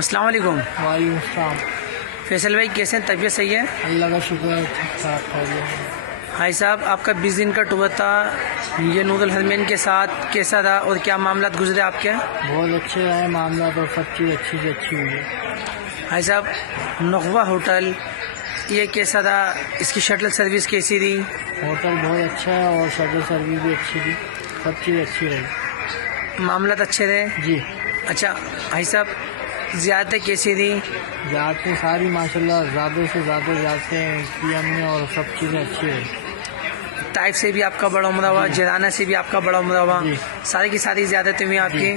अस्सलाम वालेकुम। वालेकुम अस्सलाम। फैसल भाई कैसे हैं? तबीयत सही है? अल्लाह का शुक्र है, ठीक ठाक है। भाई साहब आपका 20 दिन का टूर था ये नूरुल हरमैन के साथ, कैसा था और क्या मामला गुजरे आपके? बहुत अच्छे रहे मामला, तो सब चीज़ अच्छी से अच्छी हुई है। भाई साहब नखवा होटल ये कैसा था, इसकी शटल सर्विस कैसी थी? होटल बहुत अच्छा है और शटल सर्विस भी अच्छी थी, सब चीज़ अच्छी रही। मामला अच्छे थे जी। अच्छा भाई साहब ज़्यादा कैसी थी? जाते सारी माशाल्लाह ज़्यादा से ज़्यादा जाते हैं कि हमने, और सब चीज़ें अच्छी रही। ताइफ से भी आपका बड़ा उम्र हुआ, जिराना से भी आपका बड़ा उम्र हुआ, जी। सारी की सारी ज़्यादत हुई आपकी।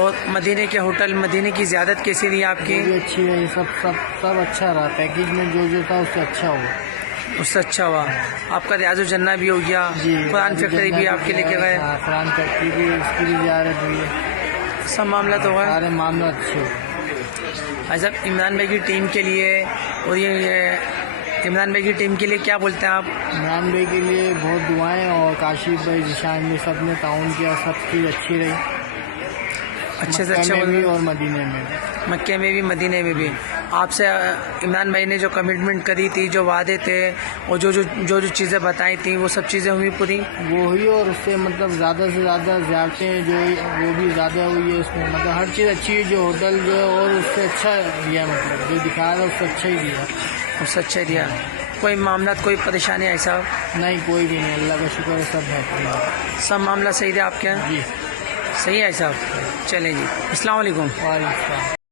और मदीने के होटल मदीने की ज़्यादत कैसी रही आपकी? वो भी अच्छी रही, सब अच्छा रहा। पैकेज में जो था उससे अच्छा हुआ। उससे अच्छा हुआ। आपका रियाज़ुल जन्ना भी हो गया, जी। कुरान फैक्ट्री भी आपके लेके गए, कुरान फैक्ट्री भी, उसकी भी ज़ियारत हुई है। सब मामला तो हुआ। सारे मामला अच्छे हुए। भाई साहब इमरान भाई की टीम के लिए और ये इमरान भाई की टीम के लिए क्या बोलते हैं आप? इमरान भाई के लिए बहुत दुआएं, और काशिफ भाई, जिशान भाई, सब ने ताउन किया, सब चीज़ अच्छी रही। अच्छे से मक्का अच्छा में भी और मदीने में भी। मक्के में भी मदीने में भी आपसे इमरान भाई ने जो कमिटमेंट करी थी, जो वादे थे और जो चीज़ें बताई थी वो सब चीज़ें हुई पूरी? वो हुई, और उससे मतलब ज़्यादा से ज़्यादा ज़्यारतें जो वो भी ज़्यादा हुई है उसमें। मतलब हर चीज़ अच्छी है, जो होटल जो है और उससे अच्छा दिया, मतलब जो दिखा रहा है उससे अच्छा ही दिया। उससे अच्छा दिया। कोई मामला कोई परेशानी ऐसा? नहीं, कोई भी नहीं, अल्लाह का शुक्र है, सब है। सब मामला सही थे आपके यहाँ? जी। सही है साहब। चलें जी, अस्सलाम वालेकुम। वालेकुम।